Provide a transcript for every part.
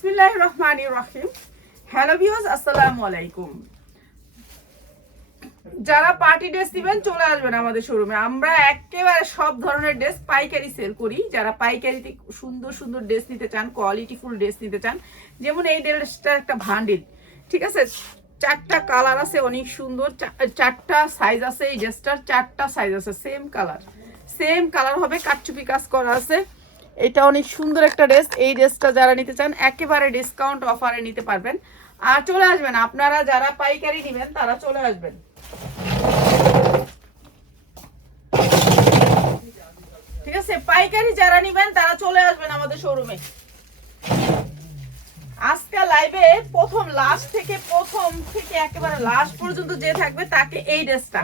বিসমিল্লাহির রহমানির রহিম। Hello viewers, আসসালামু আলাইকুম। যারা পার্টি ড্রেস নেবেন চলে আসবেন আমাদের শোরুমে। আমরা একেবারে সব ধরনের ড্রেস পাইকারি সেল করি। যারা পাইকারিতে সুন্দর সুন্দর ড্রেস নিতে চান, কোয়ালিটিফুল ড্রেস নিতে চান, যেমন এই ড্রেসটা একটা ভান্ডিল, ঠিক আছে, 4টা কালার আছে, অনেক সুন্দর, 4টা সাইজ আছে। এই ড্রেসটার 4টা সাইজ আছে, সেম কালার হবে, কাটচুপি কাজ করা আছে। এটা অনেক সুন্দর একটা ড্রেস। এই ড্রেসটা যারা নিতে চান একেবারে ডিসকাউন্ট অফারে নিতে পারবেন। আর চলে আসবেন, আপনারা যারা পাইকারি নেবেন তারা চলে আসবেন। ঠিক আছে, পাইকারি যারা নেবেন তারা চলে আসবেন আমাদের শোরুমে। আজকে লাইভে প্রথম থেকে একেবারে লাস্ট পর্যন্ত যে থাকবে তাকে এই ড্রেসটা,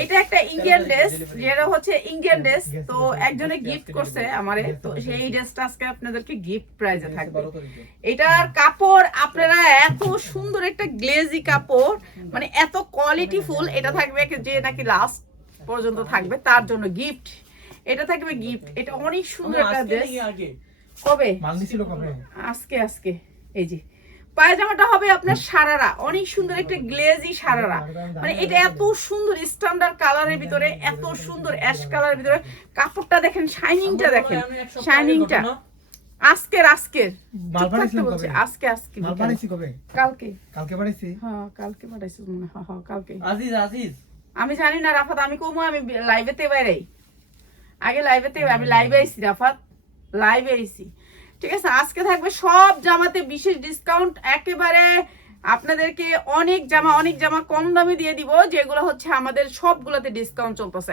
এটা একটা ইন্ডিয়ান ড্রেস, যেটা হচ্ছে ইন্ডিয়ান ড্রেস। তো একজনে গিফট করছে আমারে, তো সেই ড্রেসটা আজকে আপনাদেরকে গিফট প্রাইজে থাকবে। এটার কাপড় আপনারা, এত সুন্দর একটা গ্লেজি কাপড়, মানে এত কোয়ালিটিফুল, এটা থাকবে যে নাকি লাস্ট পর্যন্ত থাকবে তার জন্য গিফট। এটা থাকবে গিফট। এটা অনেক সুন্দর একটা ড্রেস। কবে আজকে এই যে পায়জামাটা হবে আপনার সারারা, অনেক সুন্দর একটা গ্লেজি সারারা, মানে এটা এত সুন্দর স্ট্যান্ডার্ড কালারের ভিতরে, এত সুন্দর অ্যাশ কালারের ভিতরে। কাপড়টা দেখেন, শাইনিংটা দেখেন, শাইনিংটা আজকের আজকে পাঠাইছি মনে হয়। কালকে আমি জানি না রাফাত, আমি কমু, আমি লাইভেতে বাইরে, আগে লাইভেতে আমি লাইভে আইছি রাফাত, লাইভে আইছি। ঠিক আছে, আজকে থাকবে সব জামাতে বিশেষ ডিসকাউন্ট। একেবারে আপনাদেরকে অনেক জামা কম দামে দিয়ে দিব, যেগুলো হচ্ছে আমাদের সবগুলোতে ডিসকাউন্ট চলতেছে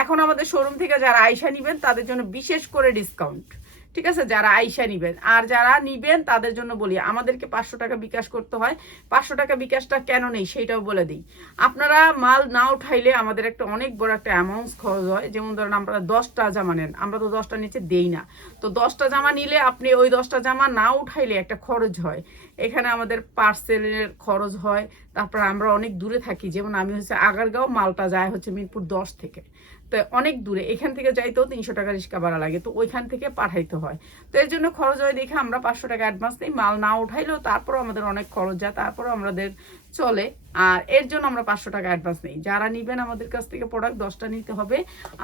এখন আমাদের শোরুম থেকে যারা আইসা নিবেন তাদের জন্য বিশেষ করে ডিসকাউন্ট। ঠিক আছে, যারা আইসা নিবেন, আর যারা নিবেন তাদের জন্য বলি, আমাদেরকে 500 টাকা বিকাশ করতে হয়। 500 টাকা বিকাশটা কেন নেই সেটাও বলে দিই। আপনারা মাল না উঠাইলে আমাদের একটা অনেক বড় একটা অ্যামাউন্ট খরচ হয়। যেমন ধরেন আপনারা 10টা জামা নেন, আমরা তো 10টার নিচে দেই না। তো 10টা জামা নিলে আপনি ওই 10টা জামা না উঠাইলে একটা খরচ হয়। এখানে আমাদের পার্সেলের খরচ হয়। তারপর আমরা অনেক দূরে থাকি, যেমন আমি হচ্ছে আগারগাঁও, মালটা যায় হচ্ছে মিরপুর 10 থেকে, তো অনেক দূরে। এখান থেকে যাইতেও 300 টাকা রিক্সা ভাড়া লাগে, তো ওইখান থেকে পাঠাইতে হয়। তো এর জন্য খরচ হয় দেখে আমরা 500 টাকা অ্যাডভান্স দিই। মাল না উঠাইলেও তারপরও আমাদের অনেক খরচ যায়, তারপরও আমাদের চলে। আর এর জন্য আমরা 500 টাকা অ্যাডভান্স নিই। যারা নিবেন আমাদের কাছ থেকে প্রোডাক্ট 10টা নিতে হবে,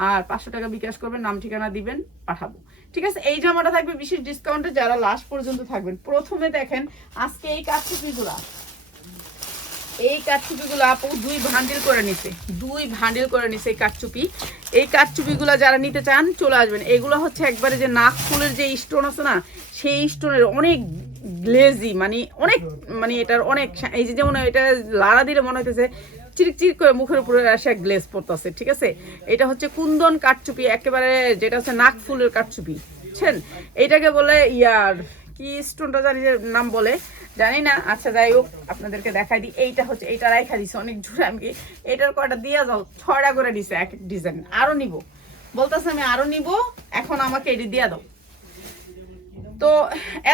আর 500 টাকা বিকাশ করবেন, নাম ঠিকানা দিবেন, পাঠাবো। ঠিক আছে, এই জামাটা থাকবে বিশেষ ডিসকাউন্টে, যারা লাস্ট পর্যন্ত থাকবেন। প্রথমে দেখেন আজকে এই কাটচুপিগুলো আপু 2 ভান্ডিল করে নিছে এই কাটচুপিগুলো যারা নিতে চান চলে আসবেন। এগুলো হচ্ছে একবারে যে নাক ফুলের যে স্টোন আছে না, সেই স্টোনের অনেক গ্লেজি, মানে এটার অনেক, এই যে যেমন এটা লাড়া দিলে মনে হইতেছে চিরিক চিরিক করে মুখের উপরে আসে গ্লেজ পড়তেছে। ঠিক আছে, এটা হচ্ছে কুন্দন কাটচুপি, একেবারে যেটা হচ্ছে নাক ফুলের কাটচুপি, বুঝছেন? এইটাকে বলে কি স্টোনটা নাম বলে জানি না। আচ্ছা, যাই হোক, আপনাদেরকে দেখাই দিই। এইটা হচ্ছে, এইটা রাইখা দিছে অনেক জোরে। আমি এটার কয়টা দিয়া যাও, 6টা করে দিছে এক এক ডিজাইন। আরো নিব বলতেছে, আমি আরো নিব, এখন আমাকে এটি দিয়া দাও। তো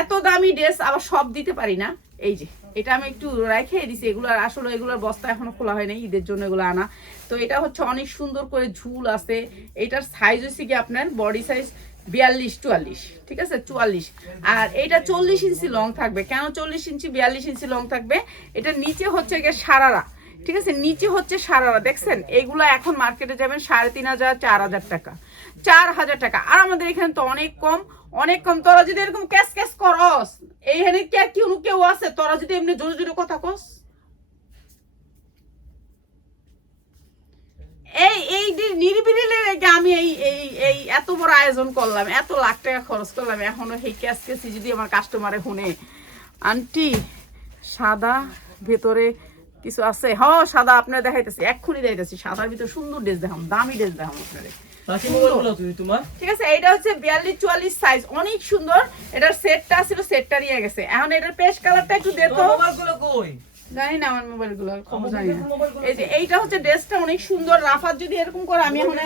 এত দামি ড্রেস আবার সব দিতে পারি না। এই যে এটা আমি একটু রেখে দিছি, এগুলোর আসলে এগুলোর বস্তা এখনো খোলা হয় নাই, ঈদের জন্য এগুলো আনা। তো এটা হচ্ছে অনেক সুন্দর করে ঝুল আছে। এটার সাইজ হচ্ছে কি আপনার বডি সাইজ 42-44, ঠিক আছে, 44। আর এটা 40 ইঞ্চি লং থাকবে। কেন 40 ইঞ্চি 42 ইঞ্চি লং থাকবে? এটা নিচে হচ্ছে গিয়ে সারারা, ঠিক আছে, নিচে হচ্ছে সারারা। দেখছেন, এইগুলো এখন মার্কেটে যাবেন 3500-4000 টাকা, 4000 টাকা। আর আমাদের এখানে তো অনেক কম। তোরা যদি এরকম ক্যাশ করস, এইখানে কেউ আছে, তোরা যদি এমনি জোরে জোরে কথা কস, এই নিরিবিলি লেগে আমি এই এত বড় আয়োজন করলাম, এত লাখ টাকা খরচ করলাম, এখনো সেই ক্যাশি যদি আমার কাস্টমারে শুনে, আন্টি সাদা ভেতরে কিছু আছে, সাদা আপনার দেখাইতেছি, এক্ষুনি দেখাইতেছি। সাদার ভিতরে সুন্দর ড্রেস দেখাম, দামি ড্রেস দেখাম আপনাদের। ঠিক আছে, এটা হচ্ছে 42-44 সাইজ, অনেক সুন্দর। এটার সেটটা ছিল, সেটটা নিয়ে গেছে। এখন এটার পেস্ট কালারটা একটু দে তো, জানি না আমার মোবাইল গুলো খবর জানি না। এই যে এইটা হচ্ছে ড্রেসটা অনেক সুন্দর। রাফাত যদি এরকম করে, আমি এখন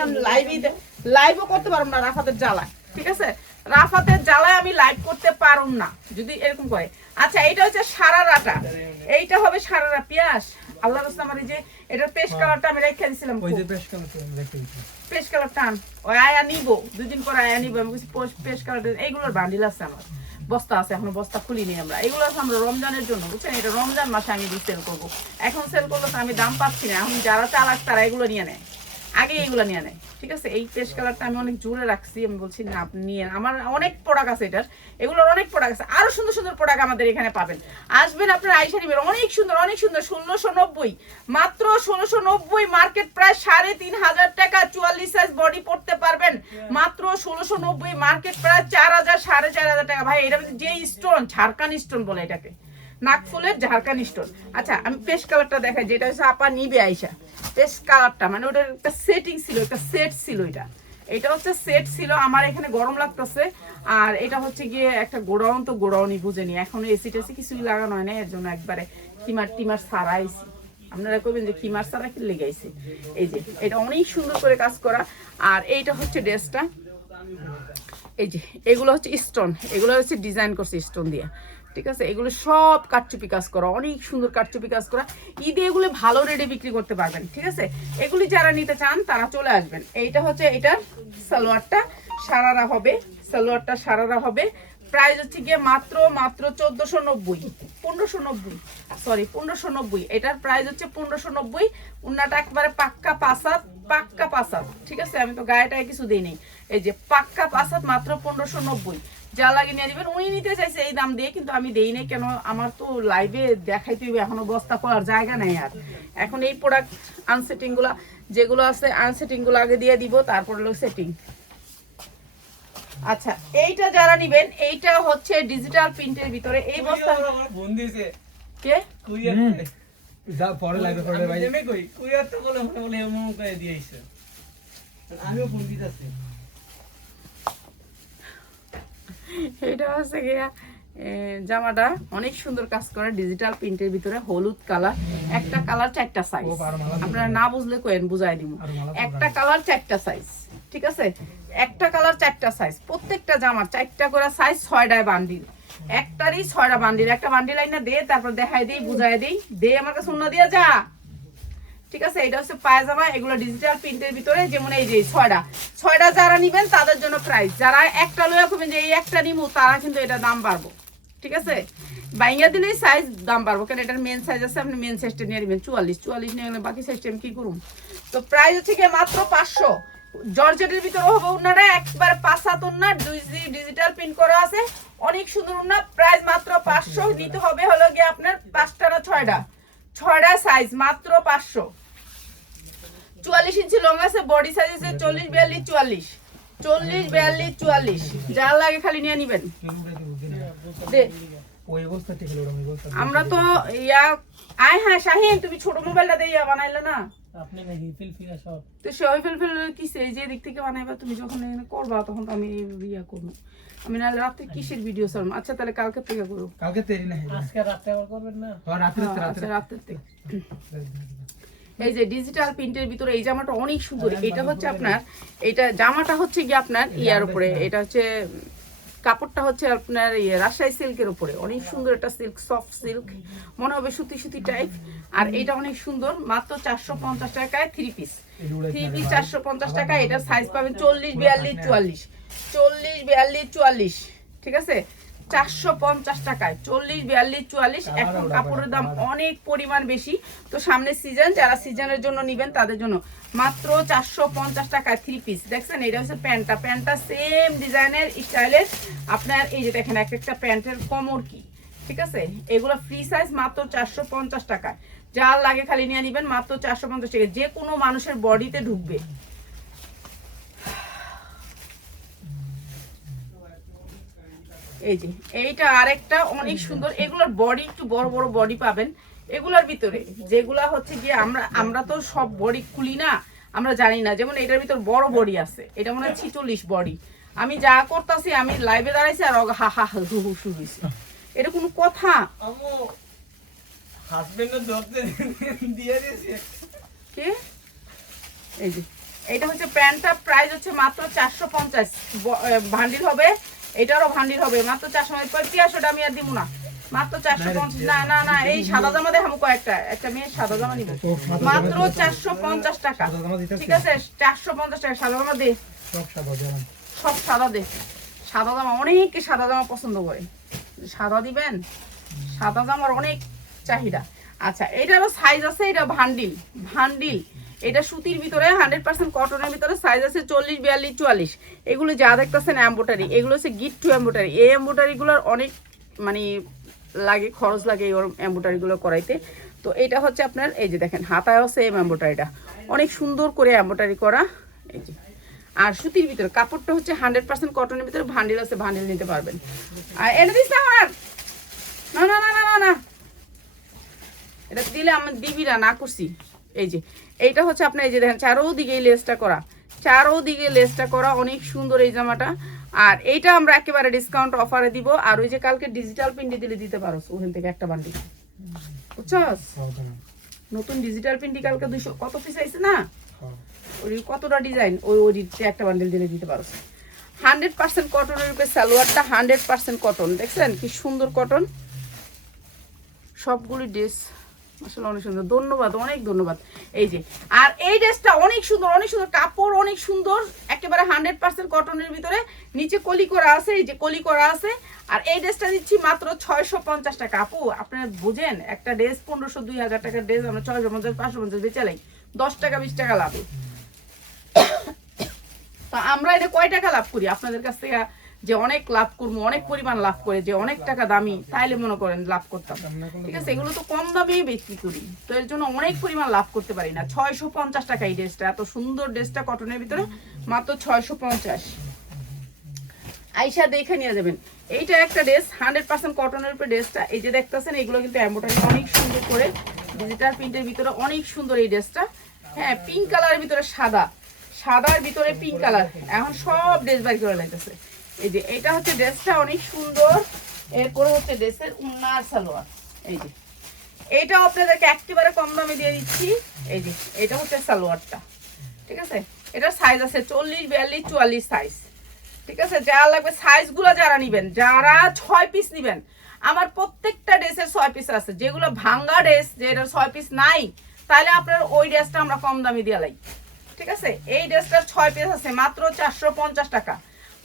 লাইভও করতে পারবো না রাফাতের জ্বালায়। ঠিক আছে, রাফাতের জ্বালায় আমি লাইভ করতে পারুম না যদি এরকম করে। আচ্ছা, এইটা হচ্ছে সারারাটা, এইটা হবে সারারা পিয়াস। আল্লাহ রাস্তা আমার এই যে এটার পেস্ট কালারটা আমি রেখে দিয়েছিলাম, পেস্ট কালারটা ওই আয়া নিবো, 2 দিন পর আয়া নিবো। আমি বলছি পেস্ট কালার, এইগুলোর বান্ডিল আছে আমার, বস্তা আছে, এখনো বস্তা খুলিনি আমরা। এগুলো আছে আমরা রমজানের জন্য, বুঝছেন, এটা রমজান মাসে আমি সেল করবো। এখন সেল করলে তো আমি দাম পাচ্ছি না, এখন যারা চালাক তারা এগুলো নিয়ে নেয়, আগে এইগুলো নিয়ে নেয়। ঠিক আছে, এই পেস্ট কালারটা আমি অনেক জোরে রাখছি, আমি বলছি না আপনি নিয়ে, আমার অনেক প্রোডাক্ট আছে এটার, এগুলোর অনেক প্রোডাক্ট আছে, আরো সুন্দর সুন্দর প্রোডাক্ট আমাদের এখানে পাবেন। আসবেন আপনারা আইসা নিবেন, অনেক সুন্দর অনেক সুন্দর। 1690 মাত্র 1690, মার্কেট প্রাইস 3500 টাকা। 44 সাইজ বডি পড়তে পারবেন মাত্র 1690, মার্কেট প্রাইস 4000 4500 টাকা। ভাই এটা যে স্টোন, ঝাড়খান স্টোন বলে এটাকে, নাকফুলের ঝাড়খান স্টোন। আচ্ছা আমি পেস্ট কালারটা দেখাই, যেটা হচ্ছে আপা নিবে আইসা। পেস্ট কালারটা মানে ওটার একটা সেটিং ছিল, একটা সেট ছিল, এটা হচ্ছে সেট ছিল। আমার এখানে গরম লাগতেছে, আর এটা হচ্ছে গিয়ে একটা গোডাউন, তো গোডাউনই বুঝেনি, এখন এসি টেসি কিছুই লাগানো হয় না, এর জন্য একবারে কিমার টিমার সারাইছি। আপনারা কইবেন যে কিমার সারা কি লেগাইছে। এই যে এটা অনেক সুন্দর করে কাজ করা। আর এইটা হচ্ছে ড্রেসটা, এই যে এগুলো হচ্ছে স্টোন, এগুলো হচ্ছে ডিজাইন করছে স্টোন দিয়ে। ঠিক আছে, এগুলো সব কাটচুপি কাজ করা, অনেক সুন্দর কাটচুপি কাজ করা। ঈদে এগুলো ভালো রেটে বিক্রি করতে পারবেন। ঠিক আছে, এগুলি যারা নিতে চান তারা চলে আসবেন। এইটা হচ্ছে এটার সালোয়ারটা সারারা হবে, সালোয়ারটা সারারা হবে। প্রাইস হচ্ছে গিয়ে মাত্র 1490, 1590, সরি 1590। এটার প্রাইস হচ্ছে 1590। উন্নাটা একবারে পাক্কা পাসাত, পাক্কা পাসাত। ঠিক আছে, আমি তো গায়েটায় কিছু দিই নেই। এই যে পাক্কা পাসাত, মাত্র 1590। যা লাগে নিয়ে নেবেন। উনি নিতে চাইছে এই দাম দিয়ে, কিন্তু আমি দেই নাই, কেন আমার তো লাইভে দেখাইতে হবে, এখনো বস্তা করার জায়গা নেই। আর এখন এই প্রোডাক্ট আনসেটিং গুলা যেগুলো আছে, আনসেটিং গুলো আগে দিয়ে দিব, তারপর হলো সেটিং। আচ্ছা এইটা যারা নিবেন, এইটা হচ্ছে ডিজিটাল প্রিন্টের ভিতরে। এই বস্তা ফোন দিয়েছে কে কুইয়ার, যা পরে লাইভে পড়ে ভাই আমি কই কুইয়ার তো বলে এমন করে দিয়েছে, আমিও ফোন দিতেছি। এটা হচ্ছে গিয়া জামাটা অনেক সুন্দর কাজ করা, ডিজিটাল প্রিন্টের ভিতরে, হলুদ কালার, একটা কালার 4টা সাইজ। আপনারা না বুঝলে কোয়েন বুঝাই দিব, একটা কালার 4টা সাইজ। ঠিক আছে, একটা কালার 4টা সাইজ, প্রত্যেকটা জামার 4টা করে সাইজ, 6টায় বান্ডিল, একটারই 6টা বান্ডিল। একটা বান্ডিল আইনা দে, তারপর দেখাই দেই, বুঝাই দেই, দে আমার কাছে অন্য দিয়া যা। ঠিক আছে, এটা হচ্ছে পায়জামা, এগুলো ডিজিটাল প্রিন্টের ভিতরে। যেমন এই যে 6টা যারা নিবেন তাদের জন্য প্রাইস, যারা একটা লইয়া করবেন যে এই একটা নিমু, তারা কিন্তু এটা দাম বাড়বো। ঠিক আছে, বাইঙ্গা দিলেই সাইজ দাম বাড়বো, কারণ এটার মেন সাইজ আছে, আপনি মেন সাইজটা নিয়ে নেবেন 44 নিয়ে গেলে বাকি সাইজটা আমি কি করুন। তো প্রাইস হচ্ছে গিয়ে মাত্র 500। জর্জেটের ভিতরে হবে উন্নাটা, একবার 5-7 উন্না, 2 ডিজিটাল প্রিন্ট করা আছে, অনেক সুন্দর উন্না। প্রাইস মাত্র 500। নিতে হবে হলো গিয়ে আপনার 5টা না 6টা সাইজ, মাত্র 500। 44 ইঞ্চি লং আছে, বডি সাইজ আছে 40 42 44, 40 42 44, যা লাগে খালি নিয়ে নেবেন। আমরা তো ইয়া আয়, হ্যাঁ শাহিন তুমি ছোট মোবাইলটা দিয়ে বানাইলে না, আপনি নাকি ফিলফিলা সব তো সেই ফিলফিল কিসে, যে দিক থেকে বানাইবা তুমি, যখন এখানে করবা তখন তো আমি ইয়া করব। আমি না রাতে কিসের ভিডিও ছাড়ব। আচ্ছা তাহলে কালকে থেকে করব, কালকে দেরি না, আজকে রাতে আবার করবেন না? হ্যাঁ রাতে থেকে। এই যে ডিজিটাল প্রিন্টের ভিতরে এই জামাটা অনেক সুন্দর। এটা হচ্ছে আপনার, এটা জামাটা হচ্ছে কি আপনার ইয়ার উপরে, এটা হচ্ছে কাপড়টা হচ্ছে আপনার রাজশাহী সিল্কের উপরে, অনেক সুন্দর একটা সিল্ক, সফট সিল্ক, মনে হবে সুতি সুতি টাইপ। আর এটা অনেক সুন্দর, মাত্র 450 টাকায় 3 পিস 450 টাকা। এটা সাইজ পাবেন 40 42 44, 40 42 44। ঠিক আছে, 450 টাকায় 40 42 44। এখন কাপড়ের দাম অনেক পরিমাণ বেশি, তো সামনে সিজন, যারা সিজনের জন্য নিবেন তাদের জন্য মাত্র 450 টাকায় 3 পিস। দেখছেন, এটা হচ্ছে প্যান্টটা সেম ডিজাইনের স্টাইলের আপনার। এই যে দেখেন এক একটা প্যান্টের কোমর কি। ঠিক আছে, এগুলো ফ্রি সাইজ, মাত্র 450 টাকায়। যা লাগে খালি নিয়ে নিবেন, মাত্র 450 টাকা, যে কোনো মানুষের বডিতে ঢুকবে। এই যে এইটা আরেকটা অনেক সুন্দর, এগুলোর বডি একটু বড় বড় বডি পাবেন এগুলোর ভিতরে, যেগুলা হচ্ছে গিয়ে আমরা তো সব বডি খুলি না, আমরা জানি না। যেমন এটার ভিতর বড় বডি আছে, এটা মনে হয় 46 বডি। আমি যা করতেছি, আমি লাইভে দাঁড়াইছি আর হা হা হু হু শুরু হয়েছে, এটা কোনো কথা? কে এই যে এটা হচ্ছে প্যান্টটা, প্রাইস হচ্ছে মাত্র 450, ভান্ডিল হবে, এটারও ভান্ডিল হবে, মাত্র 450। আমি আর দিব না, মাত্র 450। না না এই সাদা জামা দেখাবো কয়েকটা, একটা মেয়ে সাদা জামা নিব, মাত্র 450 টাকা। ঠিক আছে, 450 টাকা সাদা জামা দে, সব সাদা দে, সাদা জামা, অনেকে সাদা জামা পছন্দ করে, সাদা দিবেন, সাদা জামার অনেক চাহিদা। আচ্ছা, এটারও সাইজ আছে, এটা ভান্ডিল, এটা সুতির ভিতরে 100% কটনের ভিতরে সাইজ আছে 40, 42, 44। এগুলো যা দেখতেছেন এমব্রয়ডারি, এগুলো হচ্ছে গিট টু এমব্রয়ডারি। এই এমব্রয়ডারিগুলোর অনেক মানে লাগে, খরচ লাগে এই এমব্রয়ডারিগুলো করাইতে। তো এটা হচ্ছে আপনার এই যে দেখেন হাতায়ও সেম এমব্রয়ডারিটা, অনেক সুন্দর করে এমব্রয়ডারি করা এই যে। আর সুতির ভিতরে কাপড়টা হচ্ছে 100% কটনের ভিতরে, ভান্ডিল আছে, ভান্ডিল নিতে পারবেন। আর এনে দিস না আমার, না না না না না, এটা দিলে আমার দিবি না করছি। এই যে এইটা হচ্ছে আপনার এই যে দেখেন চারোদিকে লেসটা করা, চারোদিকে লেসটা করা, অনেক সুন্দর এই জামাটা। আর এইটা আমরা একেবারে ডিসকাউন্ট অফারে দিব। আর ওই যে কালকে ডিজিটাল প্রিন্টে দিলে দিতে পারো ওখান থেকে একটা বান্ডিল, বুঝছস? নতুন ডিজিটাল প্রিন্টই কালকে 200 কত পিস আইছে না, ওই কতটা ডিজাইন, ওই একটা বান্ডিল দিলে দিতে পারো। 100% কটনের উপরে সালোয়ারটা, 100% কটন, দেখছেন কি সুন্দর কটন, সবগুলি ড্রেস আসলে অনেক সুন্দর। ধন্যবাদ, অনেক ধন্যবাদ। এই যে আর এই ড্রেসটা অনেক সুন্দর, অনেক সুন্দর কাপড়, অনেক সুন্দর, একেবারে 100% কটনের ভিতরে, নিচে কলি করা আছে, এই যে কলি করা আছে। আর এই ড্রেসটা দিচ্ছি মাত্র 650 টাকা। আপু আপনারা বুঝেন, একটা ড্রেস 1500 2000 টাকার ড্রেস আমরা 650 550 বেচে লাই 10 টাকা 20 টাকা লাভ। তো আমরা এটা কয় টাকা লাভ করি আপনাদের কাছ থেকে, যে অনেক লাভ করবো, অনেক পরিমাণ লাভ করে, যে অনেক টাকা দামি, তাইলে মনে করেন লাভ করতাম, ঠিক আছে? এগুলো তো কম দামেই বিক্রি করি, তো এর জন্য অনেক পরিমাণ লাভ করতে পারি না। 650 টাকা এই ড্রেসটা, এত সুন্দর ড্রেসটা কটনের ভিতরে মাত্র 650। আইসা দেখে নিয়ে যাবেন। এইটা একটা ড্রেস 100% কটনের উপরে ড্রেসটা, এই যে দেখতেছেন এগুলো কিন্তু এমব্রয়ডারি অনেক সুন্দর করে, ডিজিটাল প্রিন্টের ভিতরে অনেক সুন্দর এই ড্রেসটা। হ্যাঁ, পিঙ্ক কালারের ভিতরে সাদা, সাদার ভিতরে পিঙ্ক কালার, এখন সব ড্রেস বাই করে লাগতেছে। এই যে এটা হচ্ছে ড্রেসটা অনেক সুন্দর। এরপরে হচ্ছে ড্রেসের উন্নার সালোয়ার, এই যে এইটাও আপনাদেরকে একেবারে কম দামে দিয়ে দিচ্ছি। এই যে এটা হচ্ছে সালোয়ারটা, ঠিক আছে? এটা সাইজ আছে 40, 42, 44 সাইজ, ঠিক আছে? যা লাগবে সাইজগুলো যারা নিবেন, যারা 6 পিস নিবেন, আমার প্রত্যেকটা ড্রেসের 6 পিস আছে। যেগুলো ভাঙ্গা ড্রেস, যেটা 6 পিস নাই, তাহলে আপনার ওই ড্রেসটা আমরা কম দামে দিয়ে লাই, ঠিক আছে? এই ড্রেসটার 6 পিস আছে মাত্র 450 টাকা,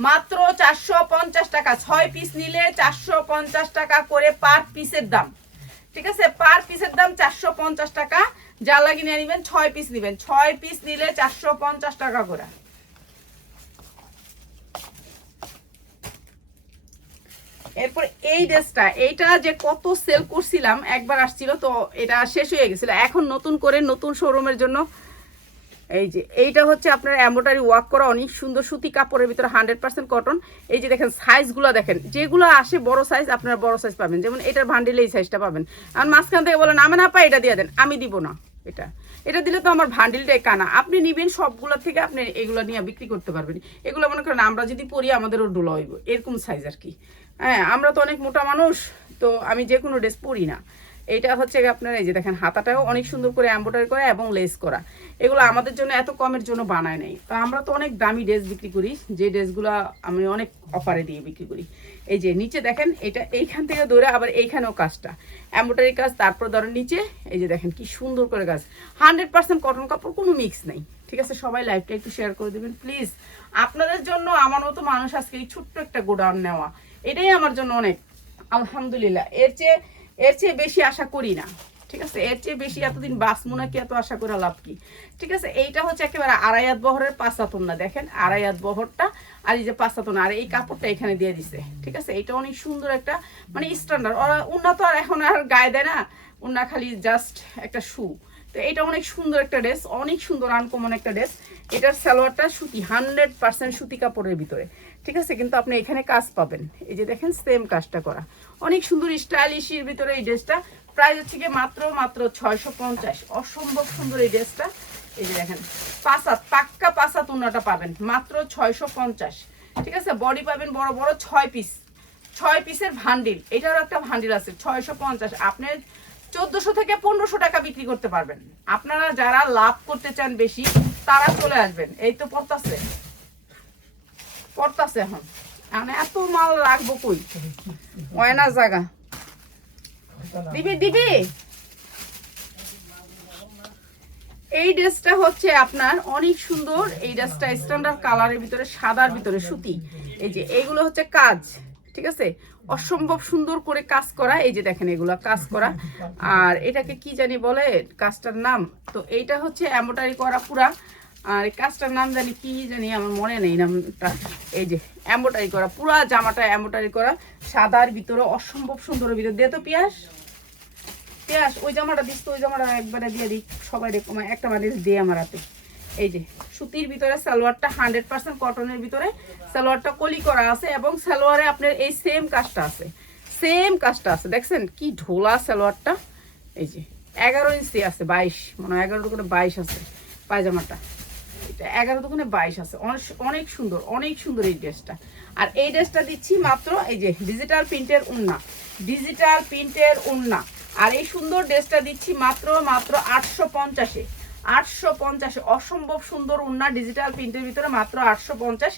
মাত্র 450 টাকা। 6 পিস নিলে 450 টাকা করে পার পিসের দাম, ঠিক আছে? পার পিসের দাম 450 টাকা। যা লাগি নিয়ে নেবেন, 6 পিস নেবেন, 6 পিস নিলে 450 টাকা করে। এরপর এই ড্রেসটা, এইটা যে কত সেল করছিলাম, একবার আসছিল তো এটা শেষ হয়ে গেছিল, এখন নতুন করে নতুন শোরুমের জন্য এই যে এইটা হচ্ছে আপনার এমব্রয়ডারি ওয়ার্ক করা, অনেক সুন্দর সুতি কাপড়ের ভিতরে 100% কটন। এই যে দেখেন সাইজগুলো দেখেন, যেগুলো আসে বড় সাইজ আপনারা বড় সাইজ পাবেন, যেমন এটার ভান্ডিলে এই সাইজটা পাবেন। আর মাঝখান থেকে বলেন আমি না পাই, এটা দিয়ে দেন, আমি দিব না, এটা দিলে তো আমার ভান্ডিলটাই কানা। আপনি নিবেন সবগুলো থেকে, আপনি এগুলো নিয়ে বিক্রি করতে পারবেন। এগুলো মনে করেন আমরা যদি পরি আমাদেরও ডোলা হইব, এরকম সাইজ আর কি। হ্যাঁ, আমরা তো অনেক মোটা মানুষ, তো আমি যে কোনো ড্রেস পরি না। এইটা হচ্ছে আপনার এই যে দেখেন হাতাটাও অনেক সুন্দর করে এমব্রয়ডারি করা এবং লেস করা। এগুলো আমাদের জন্য এত কমের জন্য বানায় নাই, তো আমরা তো অনেক দামি ড্রেস বিক্রি করি, যে ড্রেসগুলো আমি অনেক অফারে দিয়ে বিক্রি করি। এই যে নিচে দেখেন, এটা এইখান থেকে ধরে আবার এইখানেও কাজটা এমব্রয়ডারি কাজ, তারপর ধরেন নিচে এই যে দেখেন কি সুন্দর করে কাজ। 100% কটন কাপড়, কোনো মিক্স নেই, ঠিক আছে? সবাই লাইভটা একটু শেয়ার করে দেবেন প্লিজ। আপনাদের জন্য আমার মতো মানুষ আজকে এই ছোট্ট একটা গোডাউন নেওয়া, এটাই আমার জন্য অনেক, আলহামদুলিল্লাহ। এর চেয়ে বেশি আশা করি না, ঠিক আছে? এর চেয়ে বেশি এতদিন বাসমু নাকি, এত আশা করে লাভ কি, ঠিক আছে? এইটা হচ্ছে একেবারে 2.5 হাত বহরের 5 হাত ওন্না, দেখেন 2.5 হাত বহরটা, আর এই যে 5 হাত ওন্না, আর এই কাপড়টা এখানে দিয়ে দিছে, ঠিক আছে? এটা অনেক সুন্দর একটা মানে স্ট্যান্ডার্ড। ওরা উন্না তো আর এখন আর গায়ে দেয় না, উন্না খালি জাস্ট একটা শু। তো এটা অনেক সুন্দর একটা ড্রেস, অনেক সুন্দর আনকমন একটা ড্রেস। এটার সালোয়ারটা সুতি, 100% সুতি কাপড়ের ভিতরে, ঠিক আছে? কিন্তু আপনি এখানে কাজ পাবেন, এই যে দেখেন সেম কাজটা করা, অনেক সুন্দর স্টাইলিশের ভিতরে এই ড্রেসটা। প্রাইস হচ্ছে কি মাত্র 650। অসম্ভব সুন্দর এই ড্রেসটা। এই যে দেখেন 5 হাত, পাক্কা 5 হাত ওন্নাটা পাবেন মাত্র 650, ঠিক আছে? বডি পাবেন বড় বড় 6 পিস, 6 পিসের ভান্ডিল। এটারও একটা ভান্ডিল আছে 650। আপনি 1400 থেকে 1500 টাকা বিক্রি করতে পারবেন। আপনারা যারা লাভ করতে চান বেশি, তারা চলে আসবেন। এই তো পড়তাছে এখন, মানে এত মাল রাখবো কই, ওয়না জায়গা দিবি এই ড্রেসটা হচ্ছে আপনার অনেক সুন্দর। এই ড্রেসটা স্ট্যান্ডার্ড কালারের ভিতরে, সাদার ভিতরে সুতি। এই যে এইগুলো হচ্ছে কাজ, ঠিক আছে, অসম্ভব সুন্দর করে কাজ করা। এই যে দেখেন এগুলো কাজ করা। আর এটাকে কি জানি বলে কাজটার নাম, তো এইটা হচ্ছে এমব্রয়ডারি করা পুরা। আর কাজটার নাম জানি কি জানি, আমার মনে নেই নামটা। এই যে এমব্রয়ডারি করা পুরা জামাটা, এমব্রয়ডারি করা সাদার ভিতরে, অসম্ভব সুন্দরের ভিতরে। দে তো পিয়াস, পিয়াস ওই জামাটা দিস তো, ওই জামাটা একবারে দিয়ে দিই সবাই, একটা বান্ডিল দিয়ে আমার হাতে। এই যে সুতির ভিতরে সালোয়ারটা 100% কটনের ভিতরে সালোয়ারটা কলি করা আছে, এবং সালোয়ারে আপনার এই সেম কাজটা আছে, সেম কাজটা আছে। দেখছেন কি ঢোলা সালোয়ারটা। এই যে 11 ইঞ্চি আছে, 22 মনে হয়, 11 দোকানে 22 আছে পায়জামাটা। এটা 11 দোকানে 22 আছে। অনেক সুন্দর, অনেক সুন্দর এই ড্রেসটা। আর এই ড্রেসটা দিচ্ছি মাত্র, এই যে ডিজিটাল প্রিন্টের ওড়না, ডিজিটাল প্রিন্টের ওড়না। আর এই সুন্দর ড্রেসটা দিচ্ছি মাত্র 850-এ, 850। অসম্ভব সুন্দর ওড়না ডিজিটাল প্রিন্টের ভিতরে, মাত্র 850।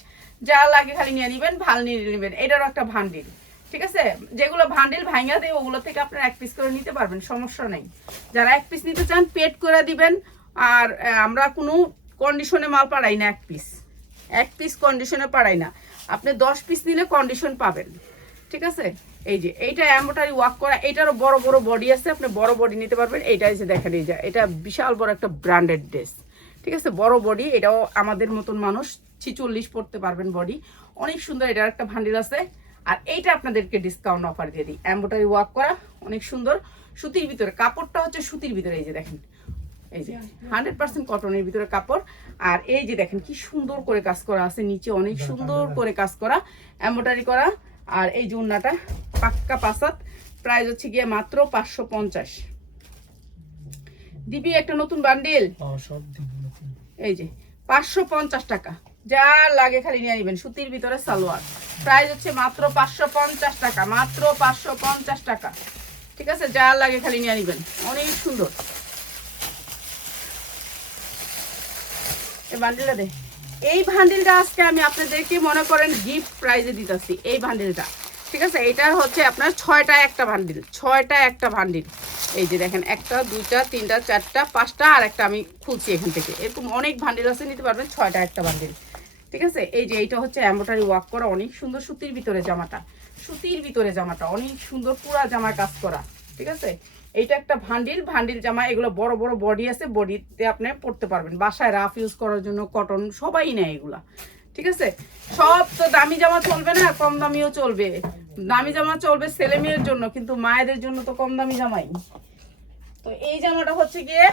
যা লাগে খালি নিয়ে নেবেন, ভাল নিয়ে নেবেন। এটারও একটা ভান্ডিল, ঠিক আছে। যেগুলো ভান্ডিল ভাঙা দেয় ওগুলো থেকে আপনারা 1 পিস করে নিতে পারবেন, সমস্যা নেই। যারা 1 পিস নিতে চান পেড করে দিবেন। আর আমরা কোনো কন্ডিশনে মাল পাড়াই না, 1 পিস কন্ডিশনে পাড়াই না। আপনি 10 পিস নিলে কন্ডিশন পাবেন, ঠিক আছে। এই যে এইটা এমব্রয়ডারি ওয়ার্ক করা, এটারও বড় বড় বডি আছে, আপনি বড় বডি নিতে পারবেন। এইটা এসে দেখেন, এই যে এটা বিশাল বড় একটা ব্র্যান্ডেড ড্রেস, ঠিক আছে, বড় বডি। এটাও আমাদের মতন মানুষ 46 পড়তে পারবেন বডি, অনেক সুন্দর। এটার একটা ভান্ডিল আছে। আর এইটা আপনাদেরকে ডিসকাউন্ট অফার দিয়ে দিই, এমব্রয়ডারি ওয়ার্ক করা, অনেক সুন্দর সুতির ভিতরে। কাপড়টা হচ্ছে সুতির ভিতরে, এই যে দেখেন, এই যে 100% কটনের ভিতরে কাপড়। আর এই যে দেখেন কি সুন্দর করে কাজ করা আছে, নিচে অনেক সুন্দর করে কাজ করা, এমব্রয়ডারি করা। আর এই যে ওড়নাটা পাক্কা পাসাত, প্রাইস হচ্ছে গিয়ে মাত্র 550। দিবি একটা নতুন বান্ডিল, এই যে 550 টাকা। যা লাগে খালি নিয়ে নেবেন। সুতির ভিতরে সালোয়ার, প্রাইস হচ্ছে মাত্র 550 টাকা, মাত্র 550 টাকা, ঠিক আছে। যা লাগে খালি নিয়ে নেবেন, অনেক সুন্দর। এই বান্ডিলটা দে, এই বান্ডিলটা আজকে আমি আপনাদেরকে মনে করেন গিফট প্রাইজে দিতেছি এই বান্ডিলটা, ঠিক আছে। এটা হচ্ছে আপনার 6টা একটা বান্ডিল, 6টা একটা বান্ডিল। এই যে দেখেন, 1টা 2টা 3টা 4টা 5টা, আর একটা আমি খুলছি এখান থেকে। এরকম অনেক বান্ডিল আছে, নিতে পারবেন 6টা একটা বান্ডিল, ঠিক আছে। এই যে এইটা হচ্ছে এমব্রয়ডারি ওয়ার্ক করা, অনেক সুন্দর। সুতির ভিতরে জামাটা, সুতির ভিতরে জামাটা অনেক সুন্দর, পুরা জামার কাজ করা, ঠিক আছে। এইটা একটা ভান্ডিল, ভান্ডিল জামা। এগুলো বড় বড় বডি আছে, বডিতে আপনি পরতে পারবেন, বাসায় রাফ ইউজ করার জন্য। কটন সবাই নেয় এগুলা, ঠিক আছে। সব তো দামি জামা চলবে না, কম দামিও চলবে। দামি জামা চলবে ছেলে মেয়ের জন্য, কিন্তু মায়েদের জন্য তো কম দামি জামাই। তো এই জামাটা হচ্ছে গিয়ে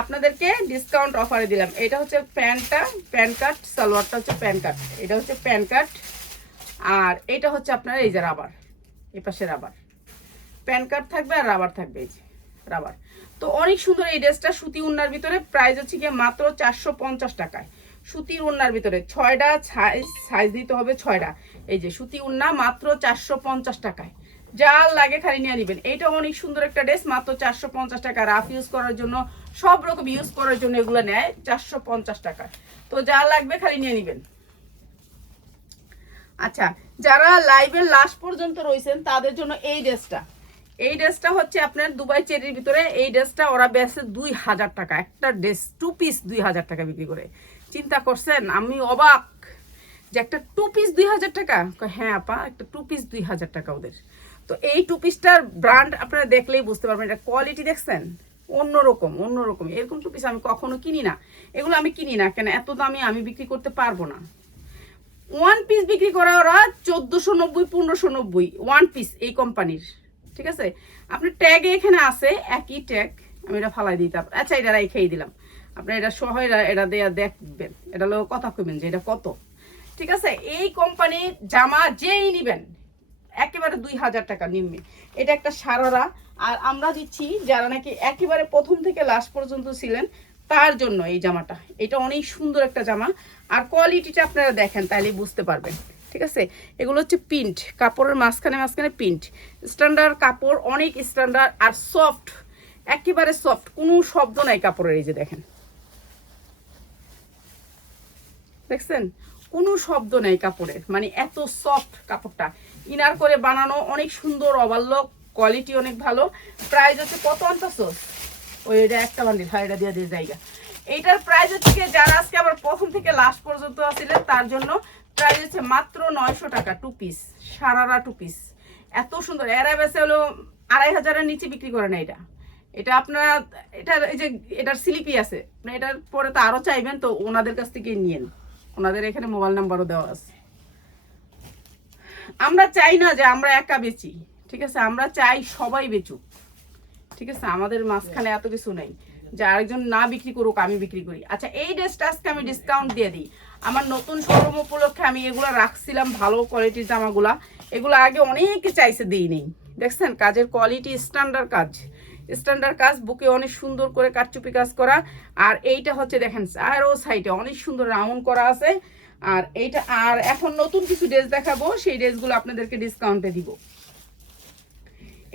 আপনাদেরকে ডিসকাউন্ট অফারে দিলাম। এটা হচ্ছে প্যান্টটা, প্যান্ট কাট, সালোয়ারটা হচ্ছে প্যান্ট কাট, এটা হচ্ছে প্যান্ট কাট। আর এটা হচ্ছে আপনার এই যে রাবার, এই পাশে রাবার, প্যান কার্ড থাকবে আর রাবার থাকবে, এই যে রাবার। তো অনেক সুন্দর এই ড্রেসটা, সুতি ওড়নার ভিতরে। প্রাইস হচ্ছে গিয়ে মাত্র 450 টাকায়, সুতির ওড়নার ভিতরে। 6টা সাইজ দিতে হবে, 6টা। এই যে সুতি ওড়না, মাত্র 450 টাকায়। যা লাগে খালি নিয়ে নেবেন। এইটা অনেক সুন্দর একটা ড্রেস, মাত্র 450 টাকা। রাফ ইউজ করার জন্য, সব রকম ইউজ করার জন্য এগুলো নেয় 450 টাকা। তো যা লাগবে খালি নিয়ে নেবেন। আচ্ছা, যারা লাইভের লাস্ট পর্যন্ত রয়েছেন তাদের জন্য এই ড্রেসটা, এই ড্রেসটা হচ্ছে আপনার দুবাই চেরির ভিতরে। এই ড্রেসটা ওরা বেচে 2000 টাকা, একটা ড্রেস 2 পিস 2000 টাকা বিক্রি করে। চিন্তা করছেন? আমি অবাক যে একটা 2 পিস 2000 টাকা। হ্যাঁ আপা, একটা 2 পিস 2000 টাকা ওদের। তো এই 2 পিসটার ব্র্যান্ড আপনারা দেখলেই বুঝতে পারবেন, এটা কোয়ালিটি দেখছেন অন্যরকম, অন্যরকম। এরকম 2 পিস আমি কখনো কিনি না, এগুলো আমি কিনি না। কেন? এত দামি আমি বিক্রি করতে পারবো না। 1 পিস বিক্রি করা ওরা 1490 1590 1 পিস এই কোম্পানির, ঠিক আছে। আপনার ট্যাগে এখানে আছে, একই ট্যাগ। আমি এটা ফালাই দিতাম। আচ্ছা, এটা রেখেই দিলাম। আপনার এটা সহ এটা দেয়া দেখবেন, এটা লোক কথা কইবেন যে এটা কত, ঠিক আছে। এই কোম্পানির জামা যেই নিবেন একেবারে 2000 টাকা নিম্নে। এটা একটা সারারা। আর আমরা দিচ্ছি যারা নাকি একেবারে প্রথম থেকে লাস্ট পর্যন্ত ছিলেন তার জন্য এই জামাটা। এটা অনেক সুন্দর একটা জামা। আর কোয়ালিটিটা আপনারা দেখেন তাহলে বুঝতে পারবেন, ঠিক আছে। এগুলো হচ্ছে প্রিন্ট, কাপড়ের মাঝখানে মাঝখানে প্রিন্ট, স্ট্যান্ডার্ড কাপড়, অনেক স্ট্যান্ডার্ড। আর সফট, একেবারে সফট, কোনো শব্দ নাই কাপড়ের। এই যে দেখেন, দেখছেন কোনো শব্দ নেই কাপড়ের, মানে এত সফট কাপড়টা। ইনার করে বানানো, অনেক সুন্দর, ওভারলক, কোয়ালিটি অনেক ভালো। প্রাইস হচ্ছে কত আনতেছো? ওই এটা একটা বান্ডিল, হ্যাঁ এটা দিয়ে দিয়ে জায়গা। এইটার প্রাইস হচ্ছে যারা আজকে আবার প্রথম থেকে লাস্ট পর্যন্ত আসছিলেন তার জন্য প্রাইস হচ্ছে মাত্র 900 টাকা, 2 পিস, সারারা 2 পিস। এত সুন্দর, এরা বেশি হলো 2500-এর নিচে বিক্রি করে না এটা। এটা আপনারা এটার এই যে এটার স্লিপি আছে, এটার পরে তো আরো চাইবেন তো ওনাদের কাছ থেকে নিয়েন, ওনাদের এখানে মোবাইল নাম্বারও দেওয়া আছে। আমরা চাই না যে আমরা একা বেচি, ঠিক আছে, আমরা চাই সবাই বেচুক, ঠিক আছে, আমাদের মাঝখানে এত কিছু নেই যে আরেকজন না বিক্রি করুক আমি বিক্রি করি। আচ্ছা এই ড্রেসটা আজকে আমি ডিসকাউন্ট দিয়ে দিই, আমার নতুন শোরুম উপলক্ষে আমি এগুলো রাখছিলাম, ভালো কোয়ালিটির জামাগুলা, এগুলো আগে অনেকে চাইছে দিই নেই, দেখছেন কাজের কোয়ালিটি স্ট্যান্ডার্ড কাজ, স্ট্যান্ডার্ড কাজ, বুকে অনেক সুন্দর করে কাটচুপি কাজ করা। আর এইটা হচ্ছে দেখেন আরও সাইডে অনেক সুন্দর রাউন্ড করা আছে। আর এইটা, আর এখন নতুন কিছু ড্রেস দেখাবো, সেই ড্রেসগুলো আপনাদেরকে ডিসকাউন্টে দিব।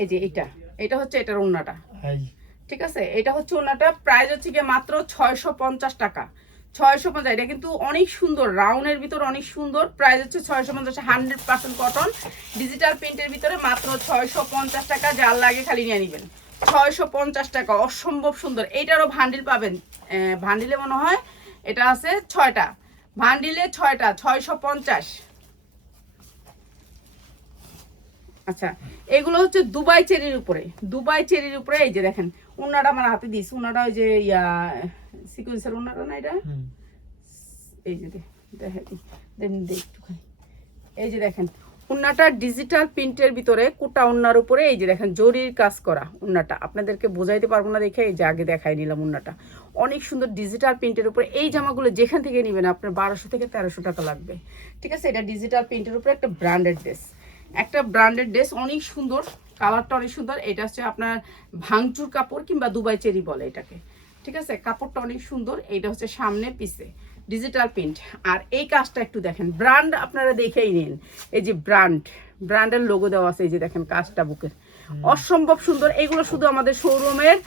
এই যে এটা হচ্ছে এটার ওড়নাটা, ঠিক আছে, এটা হচ্ছে ওড়নাটা, প্রাইস হচ্ছে গিয়ে মাত্র 650 টাকা, 650। এটা কিন্তু অনেক সুন্দর, রাউন্ডের ভিতর অনেক সুন্দর, প্রাইস হচ্ছে 650, 100% কটন, ডিজিটাল প্রিন্টের ভিতরে মাত্র 650 টাকা, যার লাগে খালি নিয়ে নেবেন, 650 টাকা, অসম্ভব সুন্দর। এইটারও ভান্ডিল পাবেন, ভান্ডিলে মনে হয় এটা আছে 6টা, ভান্ডিলে 6টা, 650। আচ্ছা এগুলো হচ্ছে দুবাই চেরির উপরে, দুবাই চেরির উপরে। এই যে দেখেন ওনাটা আমার হাতে দিস, ওনাটা ওই যে ইয়া সিকোয়েন্সের ওনাটা না এটা, এই যে দেখেন একটুখানি, এই যে দেখেন ওনাটা ডিজিটাল প্রিন্টের ভিতরে কোটা ওনার উপরে, এই যে দেখেন জরির কাজ করা ওনাটা, আপনাদেরকে বোঝাইতে পারবো না দেখে এই যে আগে দেখাই নিলাম। ওনাটা অনেক সুন্দর ডিজিটাল প্রিন্টের উপরে, এই জামাগুলো যেখান থেকে নেবেন আপনার 1200 থেকে 1300 টাকা লাগবে, ঠিক আছে। এটা ডিজিটাল প্রিন্টের উপরে একটা ব্র্যান্ডেড ড্রেস, একটা ব্র্যান্ডেড ড্রেস, অনেক সুন্দর, কালারটা অনেক সুন্দর। এটা হচ্ছে আপনার ভাঙচুর কাপড় কিংবা দুবাই চেরি বলে এটাকে, ঠিক আছে, কাপড়টা অনেক সুন্দর। এইটা হচ্ছে সামনে পিছে ডিজিটাল প্রিন্ট। আর এই কাজটা একটু দেখেন, ব্র্যান্ড আপনারা দেখেই নিন, এই যে ব্র্যান্ডের লোগো দেওয়া আছে, এই যে দেখেন কাজটা বুকের অসম্ভব সুন্দর। এগুলো শুধু আমাদের শোরুমের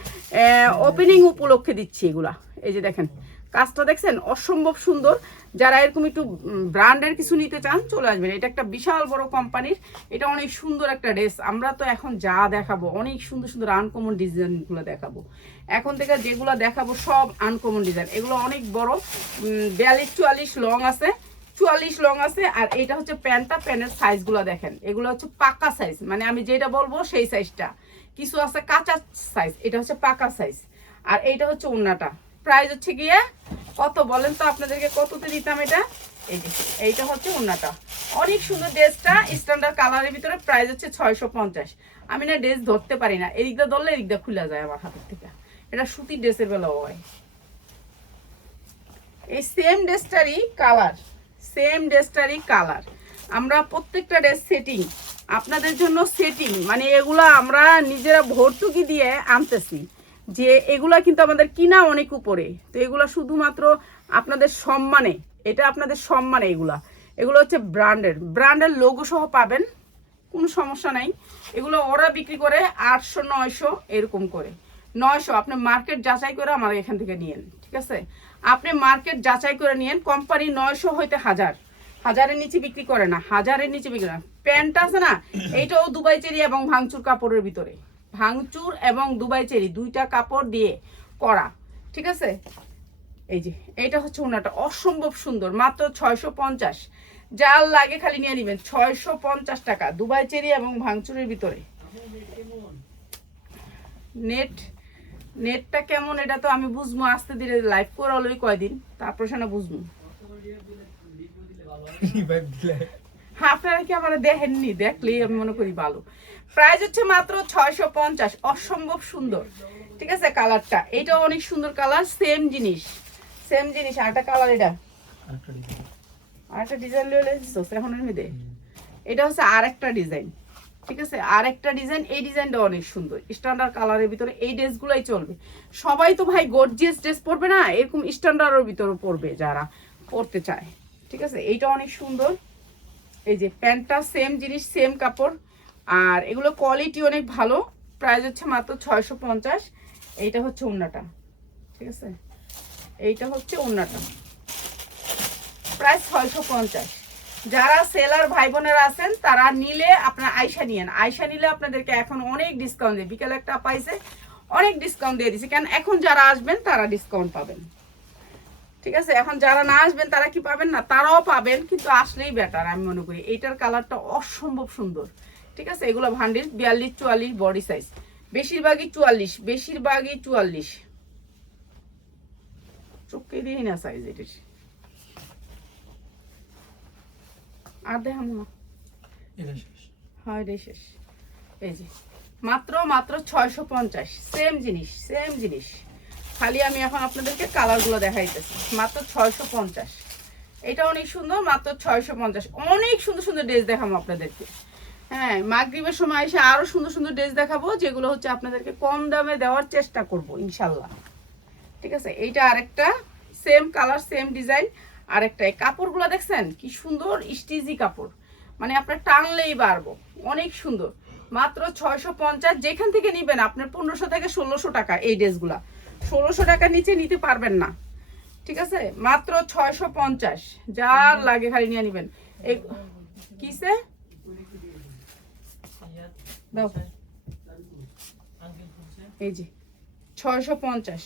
ওপেনিং উপলক্ষে দিচ্ছি এগুলা, এই যে দেখেন কাজটা দেখছেন অসম্ভব সুন্দর। যারা এরকম একটু ব্র্যান্ডের কিছু নিতে চান চলে আসবেন, এটা একটা বিশাল বড় কোম্পানির, এটা অনেক সুন্দর একটা ড্রেস। আমরা তো এখন যা দেখাবো অনেক সুন্দর সুন্দর আনকমন ডিজাইনগুলো দেখাবো, এখন থেকে যেগুলো দেখাবো সব আনকমন ডিজাইন। এগুলো অনেক বড়, 42-44 লং আছে, 44 লং আছে। আর এটা হচ্ছে প্যান্টটা, প্যান্টের সাইজগুলো দেখেন, এগুলো হচ্ছে পাকা সাইজ, মানে আমি যেটা বলবো সেই সাইজটা, কিছু আছে কাঁচা সাইজ, এটা হচ্ছে পাকা সাইজ। আর এইটা হচ্ছে ওড়নাটা, প্রাইস হচ্ছে গিয়ে কত বলেন তো আপনাদেরকে, কততে দিতাম এটা, এই যে এইটা হচ্ছে ওড়নাটা, অনেক সুন্দর ড্রেসটা, স্ট্যান্ডার্ড কালারের ভিতরে, প্রাইস হচ্ছে 650। আমি না ড্রেস ধরতে পারি না, এদিকটা ধরলে এদিকটা খুলে যায় আমার হাতের থেকে, এটা সুতির ড্রেসের বেলাও হয়। এই সেম ড্রেসটারই কালার, আমরা প্রত্যেকটা ড্রেস সেটিং আপনাদের জন্য সেটিং, মানে এগুলা আমরা নিজেরা ভর্তুকি দিয়ে আনতেছি, যে এগুলা কিন্তু আমাদের কিনা অনেক উপরে, তো এগুলা শুধুমাত্র আপনাদের সম্মানে, এটা আপনাদের সম্মানে, এগুলো হচ্ছে ব্র্যান্ডের লোগো সহ পাবেন, কোনো সমস্যা নাই। এগুলো ওরা বিক্রি করে 800-900 এরকম করে, 900 আপনি মার্কেট যাচাই করে আমার এখান থেকে নিয়েন, ঠিক আছে, আপনি মার্কেট যাচাই করে নিয়েন। কোম্পানি 900 হইতে 1000-এর নিচে বিক্রি করে না, 1000-এর নিচে বিক্রি না। প্যান্ট আছে না, এইটাও দুবাই চেরি এবং ভাঙচুর কাপড়ের ভিতরে, ভাঙচুর এবং দুবাই চেরি দুইটা কাপড় দিয়ে করা, ঠিক আছে। এই যে এইটা হচ্ছে ওনাটা, অসম্ভব সুন্দর, মাত্র 650, যার লাগে খালি নিয়ে নেবেন, 650 টাকা, দুবাই চেরি এবং ভাঙচুরের ভিতরে। নেটটা কেমন এটা তো আমি বুঝবো আস্তে ধীরে, লাইভ করে অলরেডি কয়দিন, তারপর সেটা বুঝবো। হ্যাঁ আপনারা কি আমার দেখেননি, দেখলেই আমি মনে করি ভালো। প্রাইস হচ্ছে মাত্র 650, অসম্ভব সুন্দর, ঠিক আছে। কালারটা এইটা অনেক সুন্দর কালার, সেম জিনিস। আরেকটা কালার, এটা আরেকটা ডিজাইন লইলে এখনের মধ্যে, এটা হচ্ছে আরেকটা ডিজাইন, ঠিক আছে, আরেকটা ডিজাইন। এই ডিজাইনটা অনেক সুন্দর, স্ট্যান্ডার্ড কালারের ভিতরে, এই ড্রেসগুলোই চলবে। সবাই তো ভাই গর্জিয়াস ড্রেস পরবে না, এরকম স্ট্যান্ডার্ডের ভিতরে পরবে যারা পরতে চায়, ঠিক আছে। এইটা অনেক সুন্দর, এই যে প্যান্টটা সেম জিনিস, সেম কাপড়, আর এগুলো কোয়ালিটি অনেক ভালো। প্রাইস হচ্ছে মাত্র 650। এইটা হচ্ছে ওড়নাটা, ঠিক আছে, এইটা হচ্ছে ওড়নাটা, প্রাইস 650। যারা সেলার ভাই বোনেরা আছেন তারা নিলে আপনারা আয়শা নিয়েন, আয়শা নিলে আপনাদেরকে এখন অনেক ডিসকাউন্ট দেয়। বিকেলে একটা পাইছে অনেক ডিসকাউন্ট দিয়ে দিছি, কারণ এখন যারা আসবেন তারা ডিসকাউন্ট পাবেন। ঠিক আছে, এখন যারা না আসবেন তারা কি পাবেন না, তারাও পাবেন, কিন্তু আসলেই বেটার আমি মনে করি। এইটার কালারটা অসম্ভব সুন্দর। ঠিক আছে, এগুলো ভান্ডিল 42-44 বডি সাইজ, বেশিরভাগই 44, বেশিরভাগই 44। চোখে দিই না সাইজ এটির। আর দেখাম না, হ্যাঁ এটাই শেষ। এই যে মাত্র 650, সেম জিনিস। খালি আমি এখন আপনাদেরকে কালারগুলো দেখাইতেছি। মাত্র 650, এটা অনেক সুন্দর, মাত্র 650। অনেক সুন্দর সুন্দর ড্রেস দেখাবো আপনাদেরকে। হ্যাঁ, মাগরিবের সময় এসে আরো সুন্দর সুন্দর ড্রেস দেখাবো, যেগুলো হচ্ছে আপনাদেরকে কম দামে দেওয়ার চেষ্টা করব ইনশাল্লাহ। ঠিক আছে, এইটা আরেকটা সেম কালার সেম ডিজাইন। আরেকটা এই কাপড়গুলো দেখছেন কি সুন্দর, স্টিজি কাপড়, মানে আপনার টানলেই বাড়বো, অনেক সুন্দর। মাত্র 650, যেখান থেকে নিবেন আপনার 1500 থেকে 1600 টাকা। এই ড্রেসগুলা 1600 টাকার নিচে নিতে পারবেন না। ঠিক আছে, মাত্র 650, যার লাগে খালি নিয়ে নিবেন। এই কিসে দাও, এই যে 650।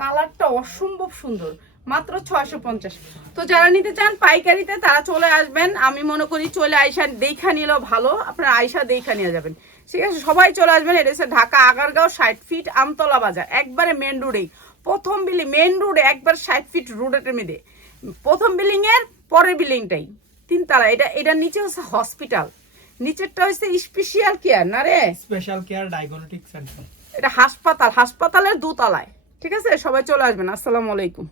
কালারটা অসম্ভব সুন্দর, মাত্র 650। তো যারা নিতে চান পাইকারিতে তারা চলে আসবেন। আমি মনে করি চলে আইসা দেখা নিলেও ভালো, আপনারা আইসা দেখা নিয়ে যাবেন। ঠিক আছে, সবাই চলে আসবেন। এটা হচ্ছে ঢাকা আগারগাঁও 60 ফিট আমতলা বাজার, একবারে মেন রোডেই, প্রথম বিল্ডিং, মেন রোডে একবার 60 ফিট রোডের মধ্যে প্রথম বিল্ডিং এর পরের বিল্ডিংটাই 3 তলা। এটা নিচে হচ্ছে হসপিটাল, নিচেরটা হচ্ছে স্পেশাল কেয়ার, না রে স্পেশাল কেয়ার ডায়াগনস্টিক সেন্টার। এটা হাসপাতালের 2 তলায়। ঠিক আছে, সবাই চলে আসবেন। আসসালামু আলাইকুম।